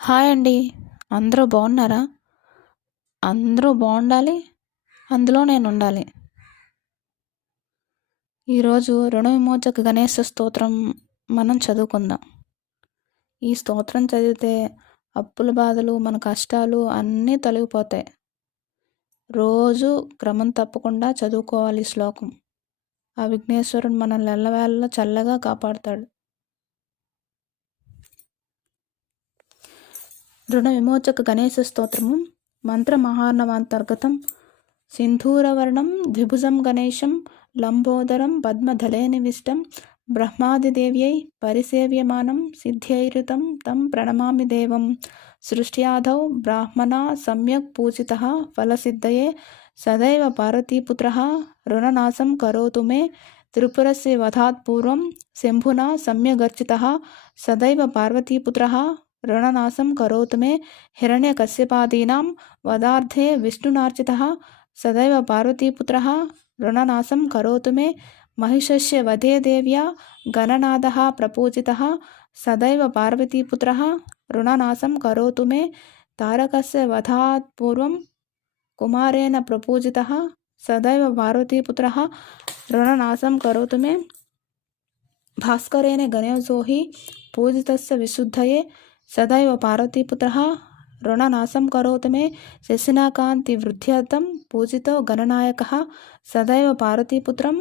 Hi అండి. అందరూ బాగున్నారా? అందరూ బాగుండాలి. అందులో నేనుండాలి. ఈరోజు రుణ విమోచక గణేశ స్తోత్రం మనం చదువుకుందాం. ఈ స్తోత్రం చదివితే అప్పుల బాధలు, మన కష్టాలు అన్నీ తొలగిపోతాయి. రోజు క్రమం తప్పకుండా చదువుకోవాలి ఈ శ్లోకం. ఆ విఘ్నేశ్వరుడు మనల్ని ఎల్లవేళలా చల్లగా కాపాడుతాడు. రుణ విమోచక గణేశ స్తోత్రము మంత్రమహార్ణవాంతర్గతం. సింధూరవర్ణం ద్విభుజం గణేశం లంబోదరం పద్మధలేనివిష్టం బ్రహ్మాదిదేవ్యై పరిసేవ్యమానం సిద్ధ్యైరుతం తం ప్రణమామి దేవం. సృష్ట్యాదౌ బ్రాహ్మణా సమ్యక్ పూజితః ఫలసిద్ధయే సదైవ పార్వతీపుత్రః రుణనాశం కరోతు మే. త్రిపురస్య వధాత్ పూర్వం శంభునా సమ్యగర్చితః సదైవ పార్వతీపుత్రః రుణనాశం కరోతు మే. హిరణ్యకశ్యపాదీనాం వధార్థే విష్ణునార్చితః సదైవ పార్వతీపుత్రః రుణనాశం కరోతు మే. మహిషస్య వధే దేవ్యా గణనాథః ప్రపూజితః సదైవ పార్వతీపుత్రః రుణనాశం కరోతు మే. తారకస్య వధాత్ పూర్వం కుమారేణ ప్రపూజితః సదైవ పార్వతీపుత్రః రుణనాశం కరోతు మే. భాస్కరేణ గణేశోహి పూజితస్య విశుద్ధయే సదైవ పార్వతీపుత్రః రుణనాశం కరోతు మే. శశినాకాంతి వృద్ధ్యర్థం పూజితో గణనాయకః సదైవ పార్వతీపుత్రం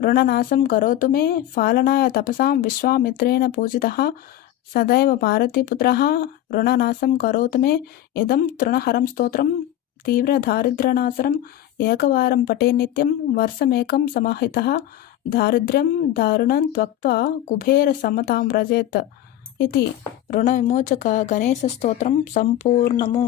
రుణనాశం కరోతు మే. ఫాలనాయ తపసాం విశ్వామిత్రేణ పూజితః సదైవ పార్వతీపుత్రః రుణనాశం కరోతు మే. ఇదం తృణహరం స్తోత్రం తీవ్ర దారిద్ర్యనాశనం ఏకవారం పఠే నిత్యం వర్షమేకం సమాహితః దారిద్ర్యం దారుణం త్యక్త్వా కుబేర సమతాం వ్రజేత్. ఇది రుణ విమోచక గణేశ స్తోత్రం సంపూర్ణము.